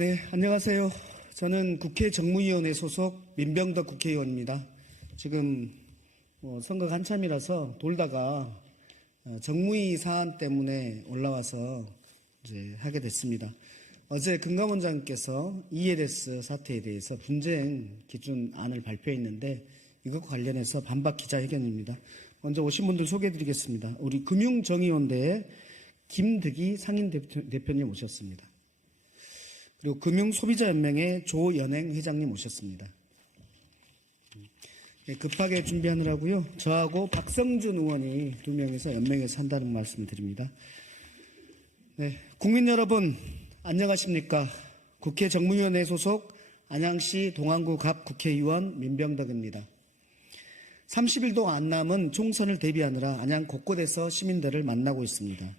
네, 안녕하세요. 저는 국회 정무위원회 소속 민병덕 국회의원입니다. 지금 선거가 한참이라서 돌다가 정무위 사안 때문에 올라와서 이제 하게 됐습니다. 어제 금감원장께서 ELS 사태에 대해서 분쟁 기준안을 발표했는데 이것과 관련해서 반박 기자회견입니다. 먼저 오신 분들 소개해드리겠습니다. 우리 금융정의원대의 김득희 상임대표님 오셨습니다. 그리고 금융소비자연맹의 조연행 회장님 오셨습니다. 급하게 준비하느라고요. 저하고 박성준 의원이 2명에서 연맹에서 한다는 말씀을 드립니다. 네, 국민 여러분 안녕하십니까. 국회 정무위원회 소속 안양시 동안구 갑 국회의원 민병덕입니다. 30일도 안 남은 총선을 대비하느라 안양 곳곳에서 시민들을 만나고 있습니다.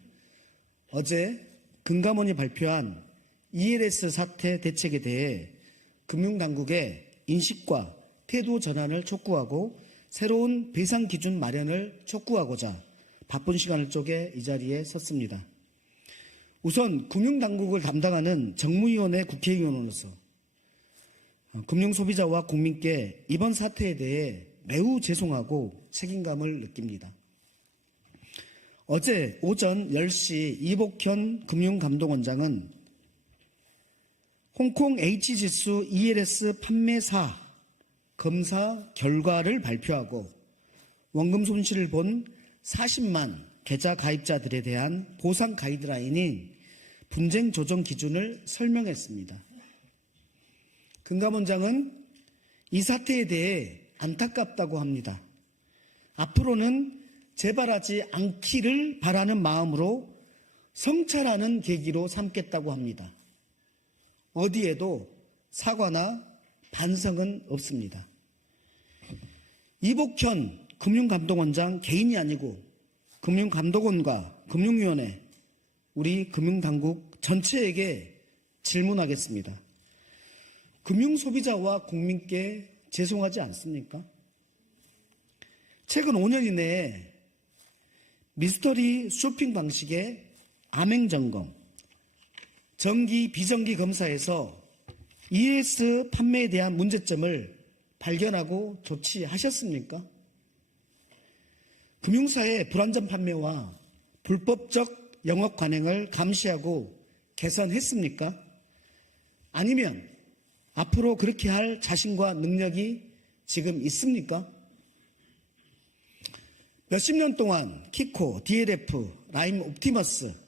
어제 금감원이 발표한 ELS 사태 대책에 대해 금융당국의 인식과 태도 전환을 촉구하고 새로운 배상 기준 마련을 촉구하고자 바쁜 시간을 쪼개 이 자리에 섰습니다. 우선 금융당국을 담당하는 정무위원회 국회의원으로서 금융소비자와 국민께 이번 사태에 대해 매우 죄송하고 책임감을 느낍니다. 어제 오전 10시 이복현 금융감독원장은 홍콩 H지수 ELS 판매사 검사 결과를 발표하고 원금 손실을 본 40만 계좌 가입자들에 대한 보상 가이드라인인 분쟁 조정 기준을 설명했습니다. 금감원장은 이 사태에 대해 안타깝다고 합니다. 앞으로는 재발하지 않기를 바라는 마음으로 성찰하는 계기로 삼겠다고 합니다. 어디에도 사과나 반성은 없습니다. 이복현 금융감독원장 개인이 아니고 금융감독원과 금융위원회, 우리 금융당국 전체에게 질문하겠습니다. 금융소비자와 국민께 죄송하지 않습니까? 최근 5년 이내에 미스터리 쇼핑 방식의 암행점검, 정기, 비정기 검사에서 ELS 판매에 대한 문제점을 발견하고 조치하셨습니까? 금융사의 불안전 판매와 불법적 영업 관행을 감시하고 개선했습니까? 아니면 앞으로 그렇게 할 자신과 능력이 지금 있습니까? 몇십 년 동안 키코, DLF, 라임 옵티머스,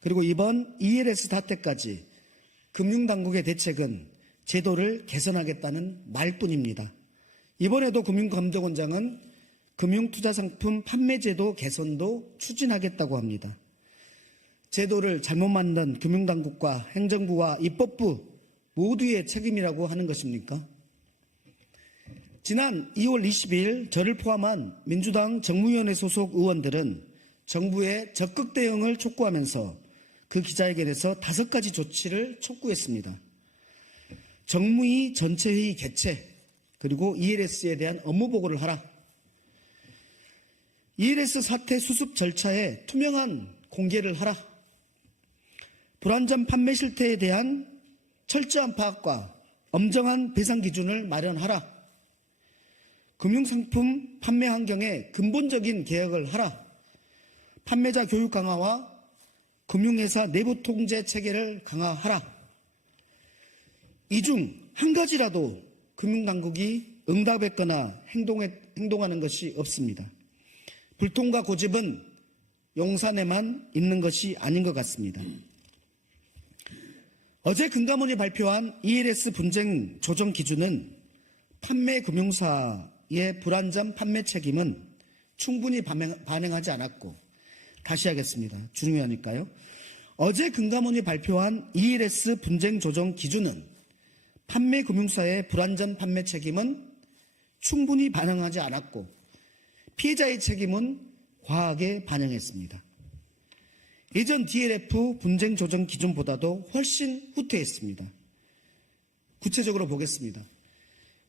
그리고 이번 ELS 사태까지 금융당국의 대책은 제도를 개선하겠다는 말뿐입니다. 이번에도 금융감독원장은 금융투자상품 판매제도 개선도 추진하겠다고 합니다. 제도를 잘못 만든 금융당국과 행정부와 입법부 모두의 책임이라고 하는 것입니까? 지난 2월 20일 저를 포함한 민주당 정무위원회 소속 의원들은 정부의 적극 대응을 촉구하면서 그 기자회견에서 5가지 조치를 촉구했습니다. 정무위 전체회의 개최, 그리고 ELS에 대한 업무 보고를 하라. ELS 사태 수습 절차에 투명한 공개를 하라. 불안전 판매 실태에 대한 철저한 파악과 엄정한 배상 기준을 마련하라. 금융상품 판매 환경의 근본적인 개혁을 하라. 판매자 교육 강화와 금융회사 내부 통제 체계를 강화하라. 이 중 한 가지라도 금융당국이 응답했거나 행동하는 것이 없습니다. 불통과 고집은 용산에만 있는 것이 아닌 것 같습니다. 어제 금감원이 발표한 ELS 분쟁 조정 기준은 판매 금융사의 불안전 판매 책임은 충분히 반영하지 않았고, 다시 하겠습니다. 중요하니까요. 어제 금감원이 발표한 ELS 분쟁 조정 기준은 판매 금융사의 불안전 판매 책임은 충분히 반영하지 않았고 피해자의 책임은 과하게 반영했습니다. 예전 DLF 분쟁 조정 기준보다도 훨씬 후퇴했습니다. 구체적으로 보겠습니다.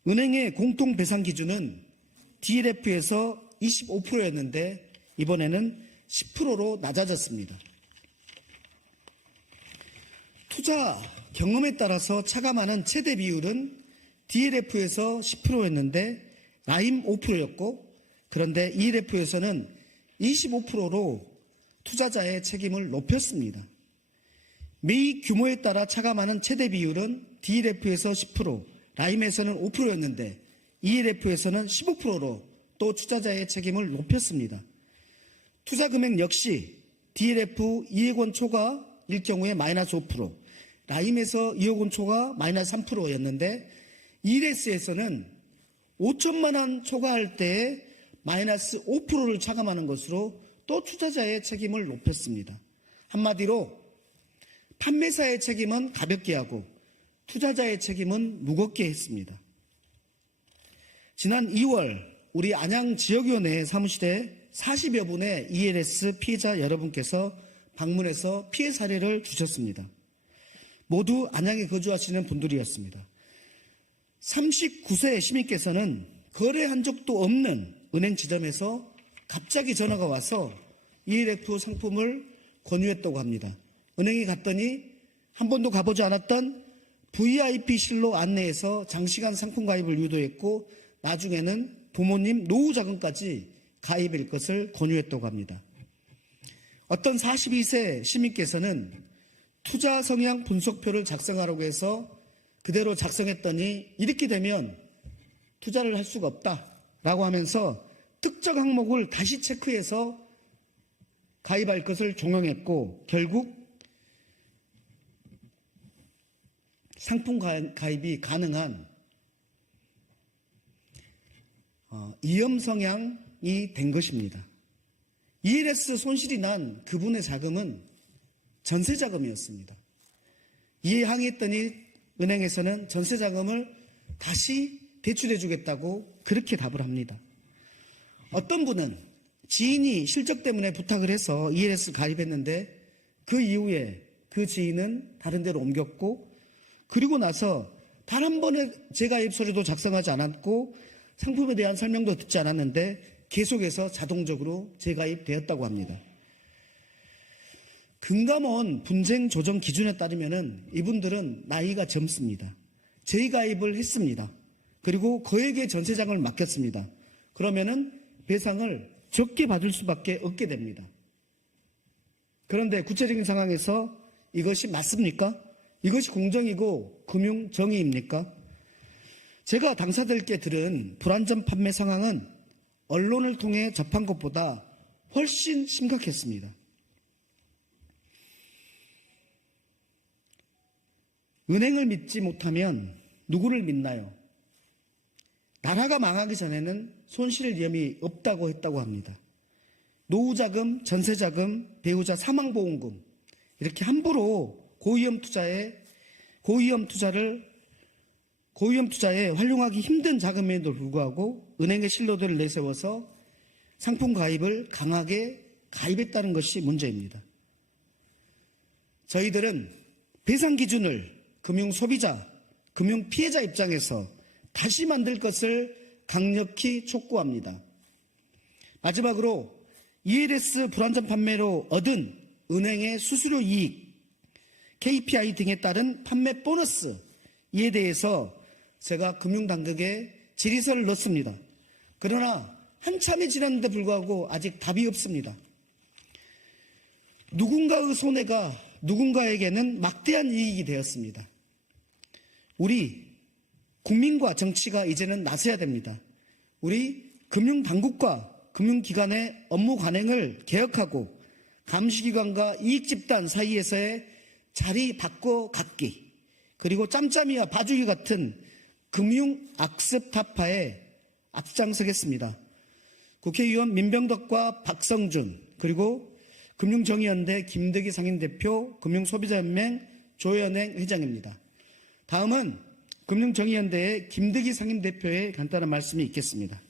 은행의 공통배상 기준은 DLF에서 25%였는데 이번에는 10%로 낮아졌습니다. 투자 경험에 따라서 차감하는 최대 비율은 DLF에서 10%였는데 라임 5%였고, 그런데 ELF에서는 25%로 투자자의 책임을 높였습니다. 매입 규모에 따라 차감하는 최대 비율은 DLF에서 10%, 라임에서는 5%였는데 ELF에서는 15%로 또 투자자의 책임을 높였습니다. 투자 금액 역시 DLF 2억 원 초과일 경우에 마이너스 5%, 라임에서 2억 원 초과 마이너스 3%였는데 ELS에서는 5천만 원 초과할 때에 마이너스 5%를 차감하는 것으로 또 투자자의 책임을 높였습니다. 한마디로 판매사의 책임은 가볍게 하고 투자자의 책임은 무겁게 했습니다. 지난 2월 우리 안양지역위원회 사무실에 40여 분의 ELS 피해자 여러분께서 방문해서 피해 사례를 주셨습니다. 모두 안양에 거주하시는 분들이었습니다. 39세 시민께서는 거래한 적도 없는 은행 지점에서 갑자기 전화가 와서 ELF 상품을 권유했다고 합니다. 은행에 갔더니 한 번도 가보지 않았던 VIP실로 안내해서 장시간 상품 가입을 유도했고 나중에는 부모님 노후 자금까지 가입할 것을 권유했다고 합니다. 어떤 42세 시민께서는 투자 성향 분석표를 작성하라고 해서 그대로 작성했더니 이렇게 되면 투자를 할 수가 없다라고 하면서 특정 항목을 다시 체크해서 가입할 것을 종용했고 결국 상품 가입이 가능한 위험 성향이 된 것입니다. ELS 손실이 난 그분의 자금은 전세 자금이었습니다. 이에 항의했더니 은행에서는 전세 자금을 다시 대출해 주겠다고 그렇게 답을 합니다. 어떤 분은 지인이 실적 때문에 부탁을 해서 ELS 가입했는데 그 이후에 그 지인은 다른 데로 옮겼고 그리고 나서 단 한 번의 재가입 서류도 작성하지 않았고 상품에 대한 설명도 듣지 않았는데 계속해서 자동적으로 재가입되었다고 합니다. 금감원 분쟁 조정 기준에 따르면 이분들은 나이가 젊습니다. 재가입을 했습니다. 그리고 거액의 전세장을 맡겼습니다. 그러면은 배상을 적게 받을 수밖에 없게 됩니다. 그런데 구체적인 상황에서 이것이 맞습니까? 이것이 공정이고 금융 정의입니까? 제가 당사자들께 들은 불안전 판매 상황은 언론을 통해 접한 것보다 훨씬 심각했습니다. 은행을 믿지 못하면 누구를 믿나요? 나라가 망하기 전에는 손실 위험이 없다고 했다고 합니다. 노후자금, 전세자금, 배우자 사망보험금 이렇게 함부로 고위험 투자에 활용하기 힘든 자금에도 불구하고 은행의 신뢰도를 내세워서 상품 가입을 강하게 가입했다는 것이 문제입니다. 저희들은 배상 기준을 금융 소비자, 금융 피해자 입장에서 다시 만들 것을 강력히 촉구합니다. 마지막으로 ELS 불안전 판매로 얻은 은행의 수수료 이익, KPI 등에 따른 판매 보너스 이에 대해서 제가 금융당국에 질의서를 넣습니다. 그러나 한참이 지났는데 불구하고 아직 답이 없습니다. 누군가의 손해가 누군가에게는 막대한 이익이 되었습니다. 우리 국민과 정치가 이제는 나서야 됩니다. 우리 금융당국과 금융기관의 업무 관행을 개혁하고 감시기관과 이익집단 사이에서의 자리 바꿔 갖기 그리고 짬짬이와 봐주기 같은 금융악습 타파에 앞장서겠습니다. 국회의원 민병덕과 박성준 그리고 금융정의연대 김덕희 상임대표 금융소비자연맹 조현행 회장입니다. 다음은 금융정의연대의 김덕희 상임대표의 간단한 말씀이 있겠습니다.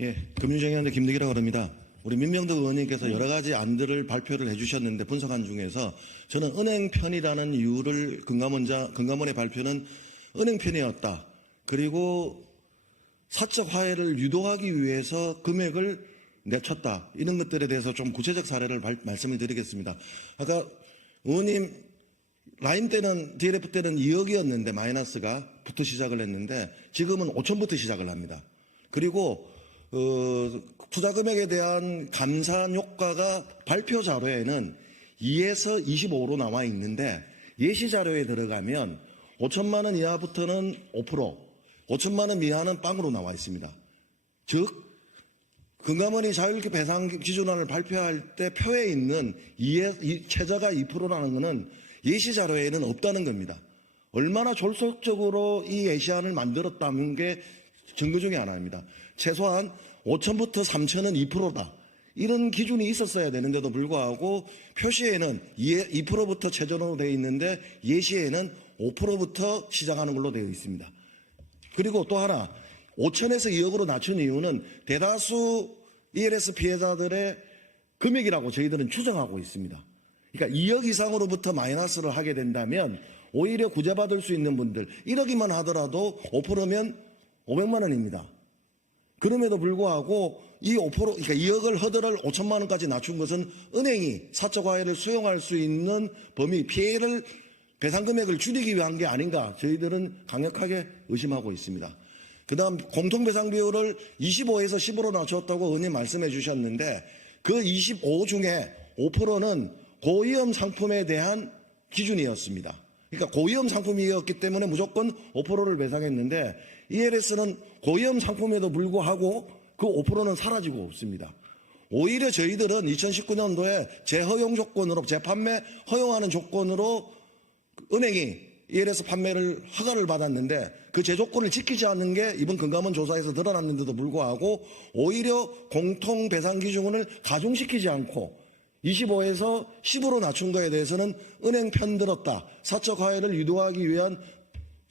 예, 금융정의연대 김덕희라고 합니다. 우리 민병덕 의원님께서 여러 가지 안들을 발표를 해주셨는데 분석한 중에서 저는 은행 편이라는 이유를 금감원의 발표는 은행 편이었다. 그리고 사적 화해를 유도하기 위해서 금액을 내쳤다. 이런 것들에 대해서 좀 구체적 사례를 말씀을 드리겠습니다. 아까 의원님 라임 때는 DLF 때는 2억이었는데 마이너스가부터 시작을 했는데 지금은 5천부터 시작을 합니다. 그리고 투자 금액에 대한 감산 효과가 발표 자료에는 2에서 25로 나와 있는데 예시 자료에 들어가면 5천만 원 이하부터는 5%, 5천만 원 이하는 빵으로 나와 있습니다. 즉 금감원이 자율기 배상 기준안을 발표할 때 표에 있는 최저가 2%라는 것은 예시 자료에는 없다는 겁니다. 얼마나 졸속적으로 이 예시안을 만들었다는 게 증거 중에 하나입니다. 최소한 5천부터 3천은 2%다. 이런 기준이 있었어야 되는데도 불구하고 표시에는 2%부터 최저로 되어 있는데 예시에는 5%부터 시작하는 걸로 되어 있습니다. 그리고 또 하나 5천에서 2억으로 낮춘 이유는 대다수 ELS 피해자들의 금액이라고 저희들은 추정하고 있습니다. 그러니까 2억 이상으로부터 마이너스를 하게 된다면 오히려 구제받을 수 있는 분들 1억이만 하더라도 5%면 500만 원입니다. 그럼에도 불구하고 이 5%, 그러니까 2억을 허들을 5천만 원까지 낮춘 것은 은행이 사적 화해를 수용할 수 있는 범위, 피해를 배상 금액을 줄이기 위한 게 아닌가 저희들은 강력하게 의심하고 있습니다. 그다음 공통배상 비율을 25에서 10으로 낮췄다고 의원님 말씀해 주셨는데 그 25 중에 5%는 고위험 상품에 대한 기준이었습니다. 그러니까 고위험 상품이었기 때문에 무조건 5%를 배상했는데 ELS는 고위험 상품에도 불구하고 그 5%는 사라지고 없습니다. 오히려 저희들은 2019년도에 재허용 조건으로 재판매 허용하는 조건으로 은행이 ELS 판매를 허가를 받았는데 그 제조건을 지키지 않는 게 이번 금감원 조사에서 드러났는데도 불구하고 오히려 공통배상 기준을 가중시키지 않고 25에서 10으로 낮춘 거에 대해서는 은행 편들었다. 사적 화해를 유도하기 위한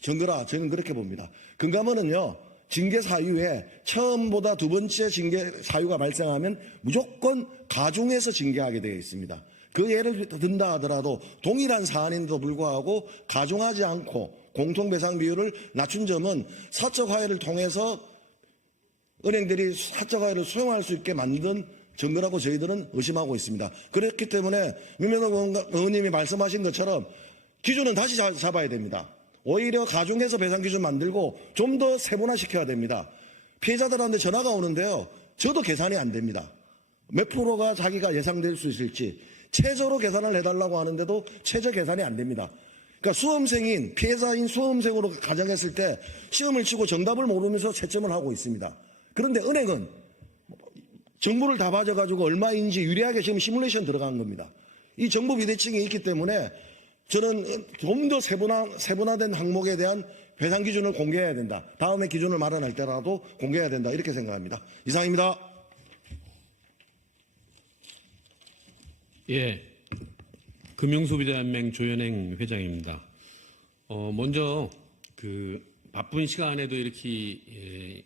증거라 저는 그렇게 봅니다. 금감원은요. 징계 사유에 처음보다 두 번째 징계 사유가 발생하면 무조건 가중해서 징계하게 되어 있습니다. 그 예를 든다 하더라도 동일한 사안인데도 불구하고 가중하지 않고 공통배상 비율을 낮춘 점은 사적 화해를 통해서 은행들이 사적 화해를 수용할 수 있게 만든 증거라고 저희들은 의심하고 있습니다. 그렇기 때문에 민명덕 의원님이 말씀하신 것처럼 기준은 다시 잡아야 됩니다. 오히려 가중해서 배상 기준 만들고 좀 더 세분화시켜야 됩니다. 피해자들한테 전화가 오는데요. 저도 계산이 안 됩니다. 몇 프로가 자기가 예상될 수 있을지 최저로 계산을 해달라고 하는데도 최저 계산이 안 됩니다. 그러니까 수험생인 피해자인 수험생으로 가정했을 때 시험을 치고 정답을 모르면서 채점을 하고 있습니다. 그런데 은행은 정보를 다 봐줘가지고 얼마인지 유리하게 지금 시뮬레이션 들어간 겁니다. 이 정보 비대칭이 있기 때문에 저는 좀 더 세분화된 항목에 대한 배상 기준을 공개해야 된다. 다음에 기준을 마련할 때라도 공개해야 된다. 이렇게 생각합니다. 이상입니다. 예, 금융소비자연맹 조현행 회장입니다. 먼저 그 바쁜 시간에도 이렇게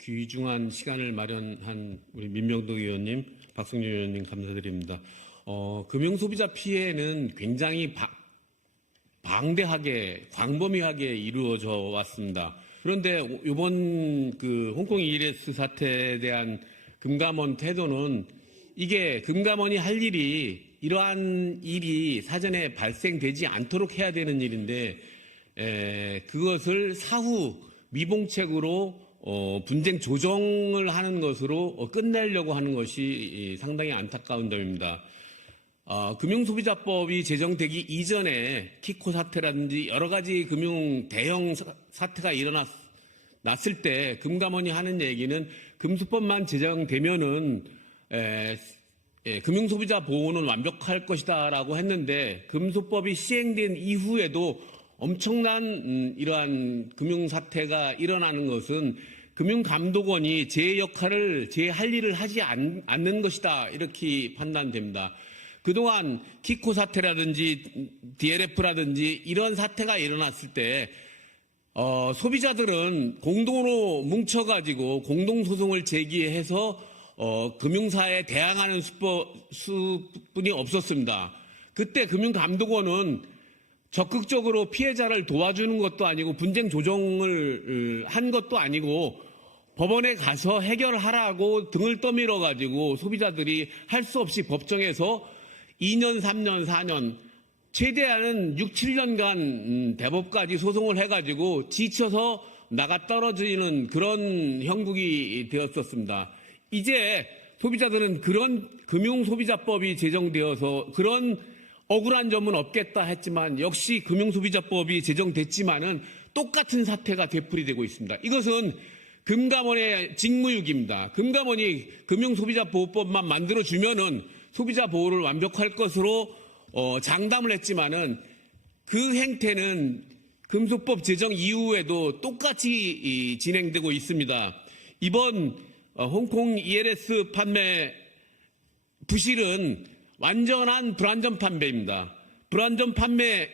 귀중한 시간을 마련한 우리 민명덕 의원님, 박성준 의원님 감사드립니다. 금융소비자 피해는 굉장히 방대하게, 광범위하게 이루어져 왔습니다. 그런데 이번 그 홍콩 ELS 사태에 대한 금감원 태도는 이게 금감원이 할 일이 이러한 일이 사전에 발생되지 않도록 해야 되는 일인데 그것을 사후 미봉책으로 분쟁 조정을 하는 것으로 끝내려고 하는 것이 상당히 안타까운 점입니다. 금융소비자법이 제정되기 이전에 키코 사태라든지 여러 가지 금융 대형 사태가 일어났을 때 금감원이 하는 얘기는 금수법만 제정되면은 금융소비자 보호는 완벽할 것이다라고 했는데 금수법이 시행된 이후에도 엄청난 이러한 금융 사태가 일어나는 것은 금융감독원이 제 역할을 제 할 일을 하지 않는 것이다 이렇게 판단됩니다. 그동안 키코 사태라든지 DLF라든지 이런 사태가 일어났을 때 소비자들은 공동으로 뭉쳐가지고 공동소송을 제기해서 금융사에 대항하는 수뿐이 없었습니다. 그때 금융감독원은 적극적으로 피해자를 도와주는 것도 아니고 분쟁 조정을 한 것도 아니고 법원에 가서 해결하라고 등을 떠밀어가지고 소비자들이 할 수 없이 법정에서 2년, 3년, 4년 최대한은 6, 7년간 대법까지 소송을 해가지고 지쳐서 나가 떨어지는 그런 형국이 되었었습니다. 이제 소비자들은 그런 금융소비자법이 제정되어서 그런 억울한 점은 없겠다 했지만 역시 금융소비자법이 제정됐지만은 똑같은 사태가 되풀이되고 있습니다. 이것은 금감원의 직무유기입니다. 금감원이 금융소비자보호법만 만들어주면은 소비자 보호를 완벽할 것으로 장담을 했지만은 그 행태는 금소법 제정 이후에도 똑같이 진행되고 있습니다. 이번 홍콩 ELS 판매 부실은 완전한 불완전 판매입니다. 불완전 판매에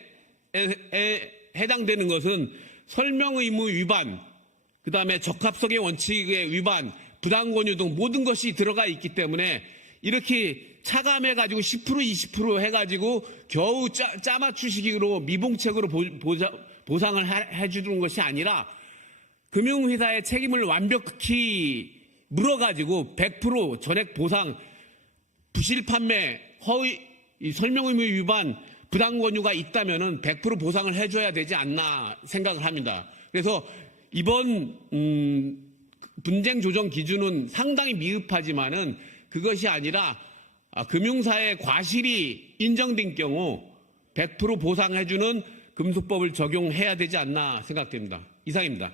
해당되는 것은 설명 의무 위반, 그다음에 적합성의 원칙의 위반, 부당 권유 등 모든 것이 들어가 있기 때문에 이렇게 차감해가지고 10% 20% 해가지고 겨우 짜맞추식으로 미봉책으로 보상을 해주는 것이 아니라 금융회사의 책임을 완벽히 물어가지고 100% 전액 보상, 부실 판매, 허위 설명 의무 위반, 부당 권유가 있다면은 100% 보상을 해줘야 되지 않나 생각을 합니다. 그래서 이번 분쟁 조정 기준은 상당히 미흡하지만은 그것이 아니라 금융사의 과실이 인정된 경우 100% 보상해주는 금소법을 적용해야 되지 않나 생각됩니다. 이상입니다.